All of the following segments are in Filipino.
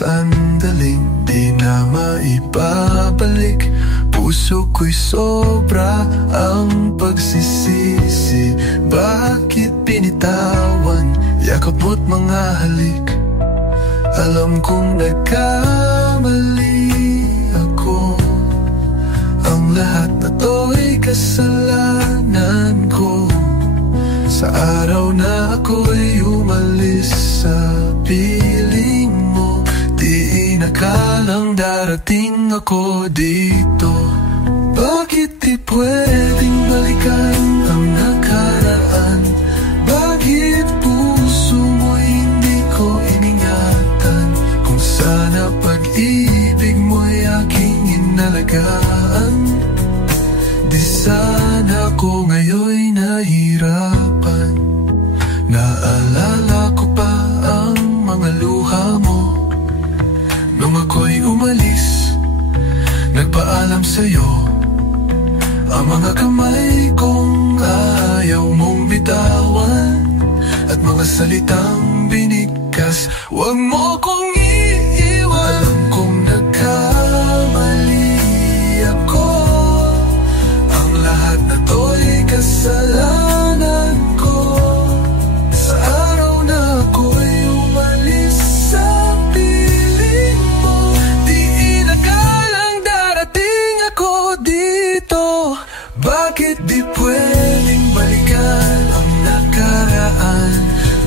sandaling di na maibabalik. Puso ko'y sobra ang pagsisisi. Bakit binitawan yakap mo't mga halik? Alam kong nagkamali ako. Ang lahat na to'y kasalanan ko. Sa araw na ako'y umalis sa piling mo, di inakalang darating ako dito. Bakit di pwedeng balikan ang nakaraan? Bakit puso mo'y hindi ko iningatan? Kung sana pag-ibig mo'y aking inalagaan, di sana ko ngayon'y nahirapan. Naalala ko pa ang mga luha mo nung ako'y umalis, nagpaalam sa'yo. Ang mga kamay kong ayaw mong bitawan, at mga salitang binigkas, huwag mo kong iiwan. Alam kong nagkamali ako. Ang lahat na to'y kasalanan ko. Sa araw na ako'y umalis sa piling mo, di inakalang darating ako dito. Bakit di pwedeng balikan ang nakaraan?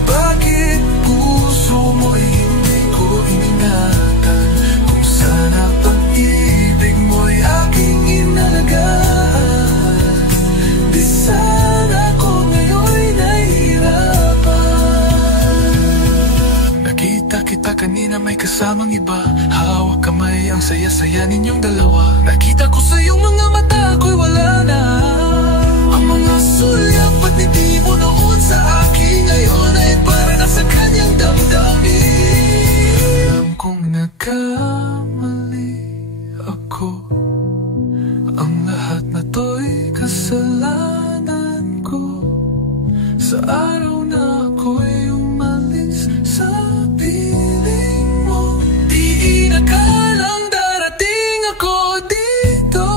Bakit puso mo'y hindi ko iningatan? Kung sana pag-ibig mo'y aking inalagaan, di sana ko ngayon'y nahihirapan. Nakita kita kanina may kasamang iba, hawak kamay, ang saya-saya ninyong dalawa. Nakita ko sa iyong mga mata, ako'y wala na. Ang mga sulyap at hindi mo noon sa akin ngayon ay para na sa kanyang damdamin. Alam kong nagkamali ako. Ang lahat na to'y kasalanan ko. Sa araw na ako'y umalis sa piling mo, di inakalang darating ako dito.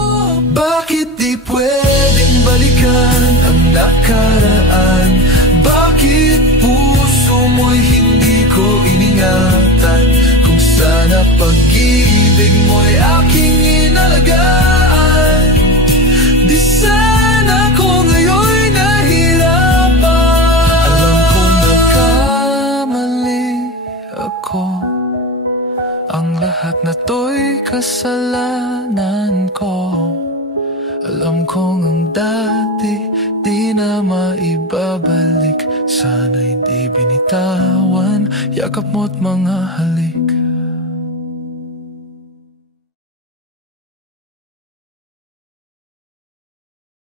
Bakit di pwedeng balikan ang nakaraan? Bakit puso mo'y hindi ko iningatan? Kung sana pag-ibig mo'y aking inalagaan, di sana ko ngayon'y nahirapan. Alam kong nagkamali ako. Ang lahat na to'y kasalanan ko. Alam kong ang dati di na maibabalik. Sana'y di binitawan yakap mo't mga halik.